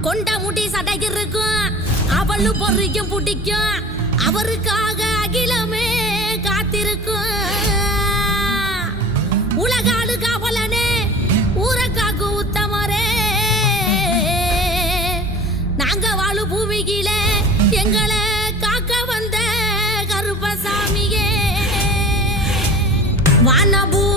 கொண்ட முடி சடை இருக்கும் அவளு பொறிக்கும் பிடிக்கும். அவருக்காக புவியில எங்களை காக்க வந்த கருப்பசாமியே. வானபூ